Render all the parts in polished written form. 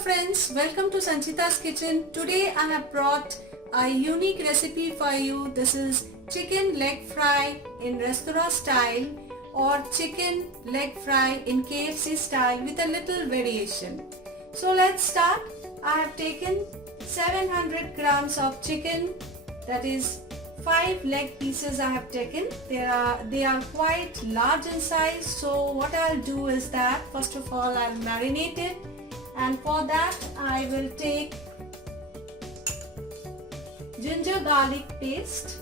friends, welcome to Sanchita's kitchen. Today I have brought a unique recipe for you. This is chicken leg fry in restaurant style or chicken leg fry in KFC style with a little variation. So let's start. I have taken 700 grams of chicken, that is 5 leg pieces I have taken. They are quite large in size, so what I'll do is that first of all I'll marinate it, and for that I will take ginger garlic paste.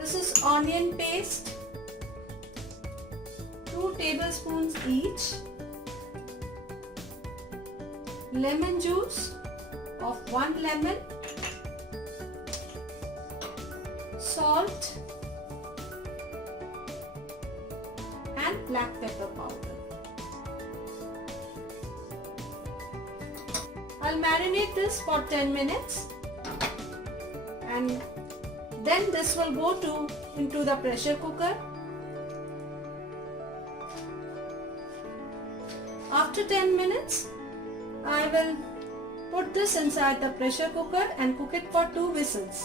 This is onion paste, 2 tablespoons each, lemon juice of 1 lemon, salt and black pepper powder. I'll marinate this for 10 minutes and then this will go into the pressure cooker. After 10 minutes, I will put this inside the pressure cooker and cook it for 2 whistles.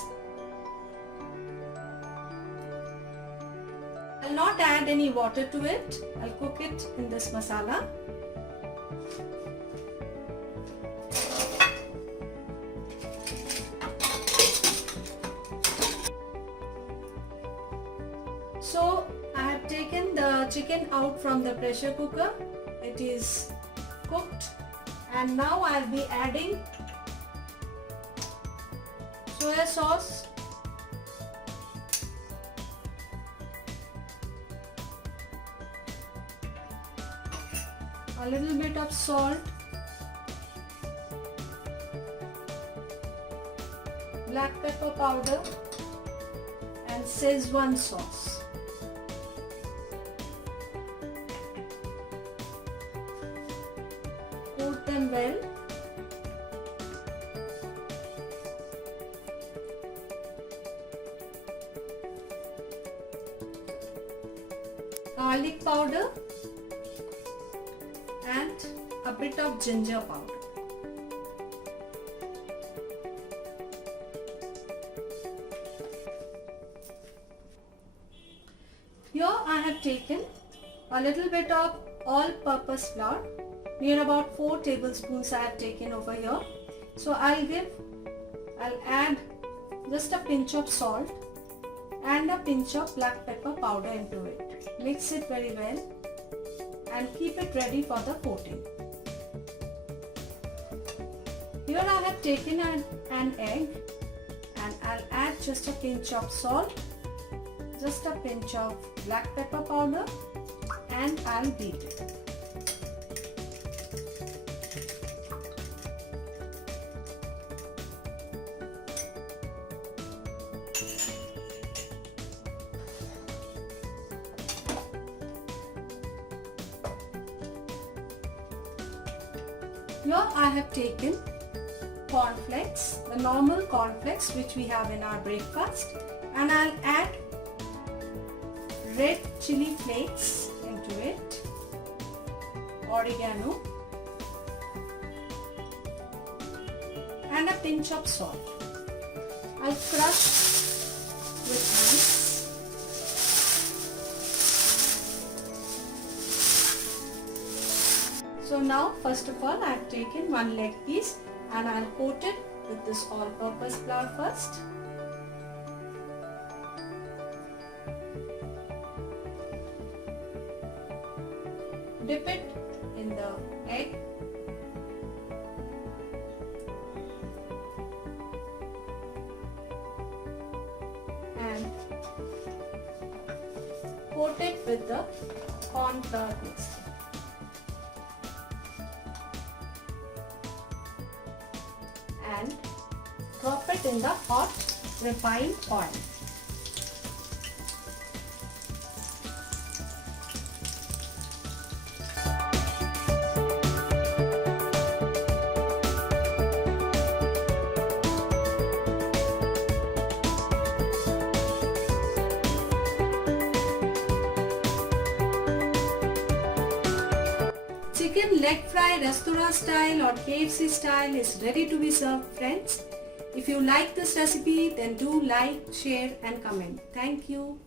I'll not add any water to it. I'll cook it in this masala. So I have taken the chicken out from the pressure cooker. It is cooked, and now I'll be adding soya sauce, a little bit of salt, black pepper powder and Schezwan sauce. Coat them well. Garlic powder and a bit of ginger powder. Here I have taken a little bit of all-purpose flour, near about 4 tablespoons I have taken over here. So I'll add just a pinch of salt and a pinch of black pepper powder into it. Mix it very well and keep it ready for the coating. Here I have taken an egg and I'll add just a pinch of salt, just a pinch of black pepper powder, and I'll beat it. Here I have taken cornflakes, the normal cornflakes which we have in our breakfast, and I'll add red chilli flakes into it, oregano and a pinch of salt. I'll crush with hands. So now first of all I have taken 1 leg piece and I'll coat it with this all-purpose flour first. Dip it in the egg and coat it with the corn flour mixture. And drop it in the hot refined oil. chicken leg fry restaurant style or KFC style is ready to be served, friends. If you like this recipe, then do like, share and comment. Thank you.